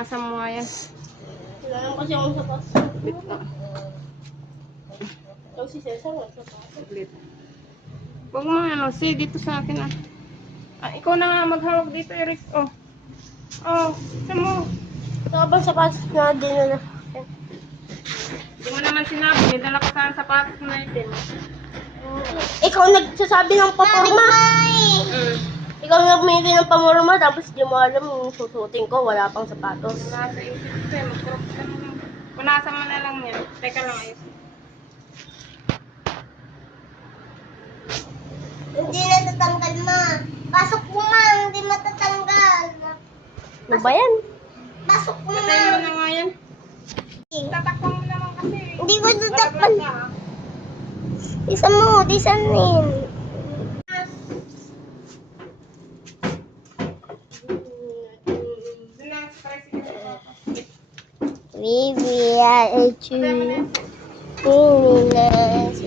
Punasan mo nga yan. Wala lang kasi akong sapas. Wait na. Ikaw si Cesar, wala sapas. Saglit. Huwag mo ano, si dito sa akin ah. Ah, ikaw na nga maghawak dito, Eric. Oh. Oh, isa mo. Ito ka bang sapas na dinala? Hindi mo naman sinabi, nidala ko saan sa patos na itin. Ikaw nagsasabi ng paporma. Ikaw nagmili ng pamorma, tapos di mo alam yung susutin ko, wala pang sapatos. Nasa isip ko eh, mag-crop ka na lang. Punasan mo na lang yan. Teka lang, ayos. Hindi na tatanggal, ma. Pasok mo, ma. Hindi matatanggal. Ano ba yan? Pasok mo, ma. Patayin mo na nga yan. Tatakpan mo naman kasi. Hindi ko tatakpan. Isa mo, isanin. Baby, I ate you. Really nice.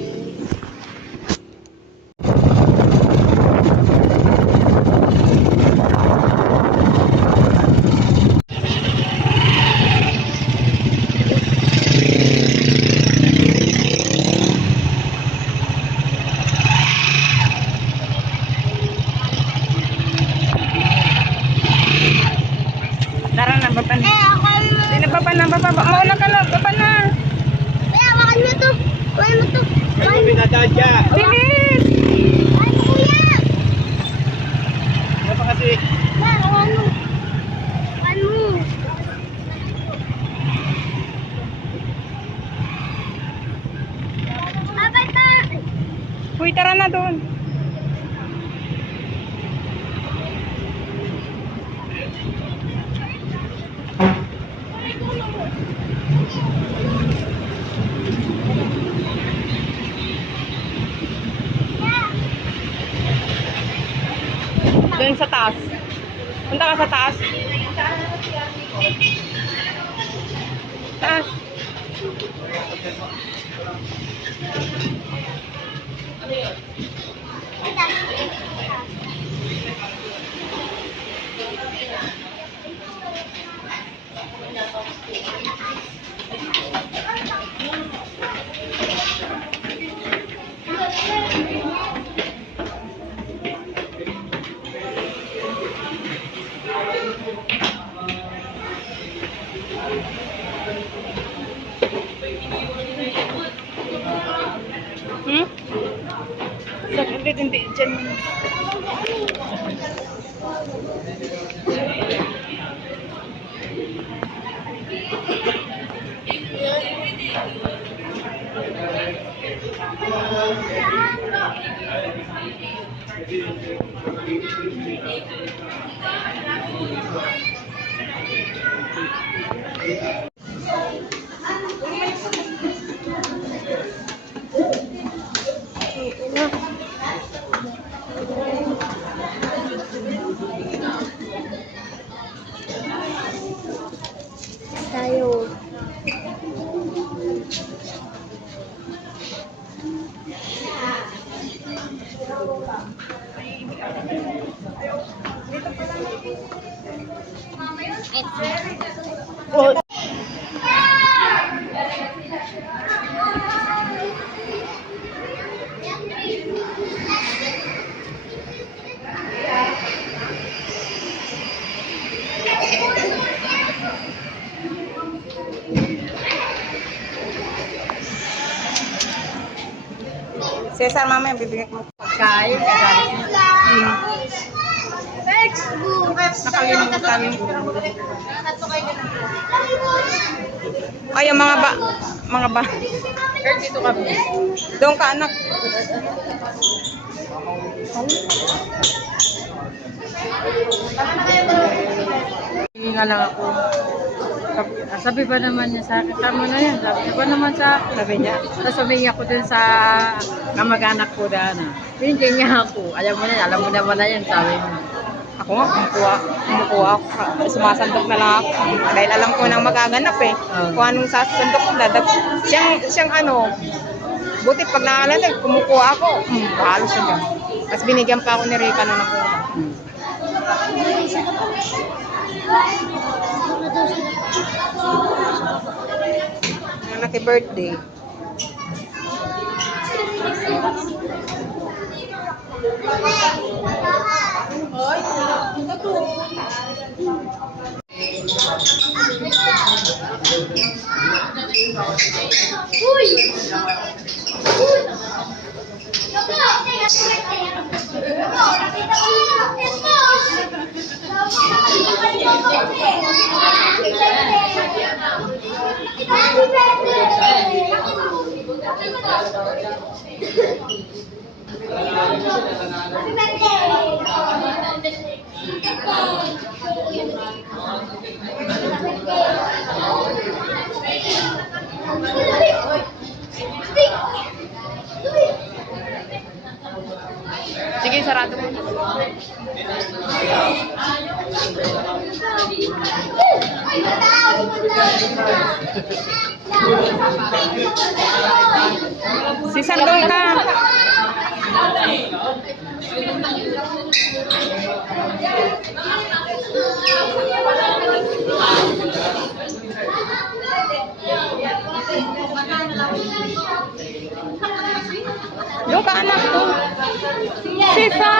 Tara na, baba na. Ako Hindi na, baba na, baba. Mauna ka na, baba na. hawakan mo to. Hawakan mo to. Ay, pinadaan siya. Bilis! Ano, kuya? Ano pa kasi? Hawakan mo. Hawakan mo. Babay pa. Uy, tara na doon. Doon sa taas. Punta ka sa taas. Taas. Hmm? Saglit, hindi dyan. Tayo. Oh. Cesar, mamaya bibigyan ko. Kain. Nakalimutan ko. Ay, yung mga ba. Dito kami. Doon ka, anak. Hindi nga lang ako. Sabi ba naman niya sa akin, tama na yan. Sabi ba naman sa akin. Sabi niya. Tapos sabi niya ko dun sa kamag-anak ko na hindi niya ako. Alam mo naman na yan, sabi niya. Ako nga, kumukuha ako. Sumasandok na lang ako. Dahil alam ko nang magaganap eh. Kung anong sasandok ko, siyang ano, buti pag nakalandag, kumukuha ako. Bahala siya dyan. Tapos binigyan pa ako ni Rika na nakuha. Happy birthday. Sige, sarado mo. Si Sandong ka. Doon ka anak ko. Sisa.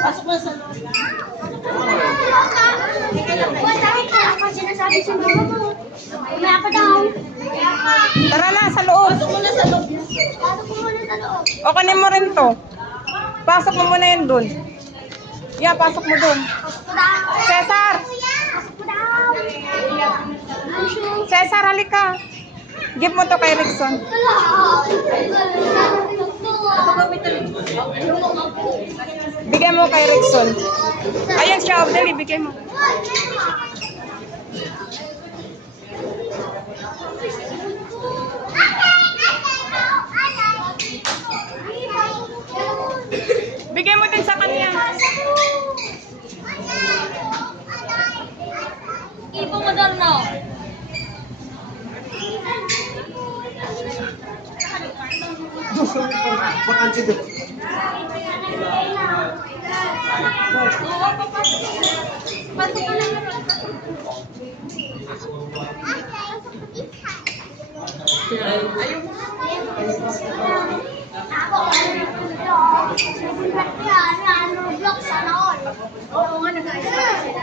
Pasok na sa loob. Sinasabi sa mama mo. Wala ka daw. Tara na, sa loob. Pasok mo na sa loob. Pasok mo muna sa loob. O, kanin mo rin to. Pasok mo muna yun dun. Yeah, pasok mo dun. Pasok mo daw. Cesar! Pasok mo daw. Cesar, halika. Give mo to kay Rickson. Bigyan mo kay Rickson. Ayun siya, dali, bigyan mo. Bigyan mo din sa kanya. Ipo mo daw no. Vakansi doon. Pasok ka lang. Oo nga, nag-ayos sila.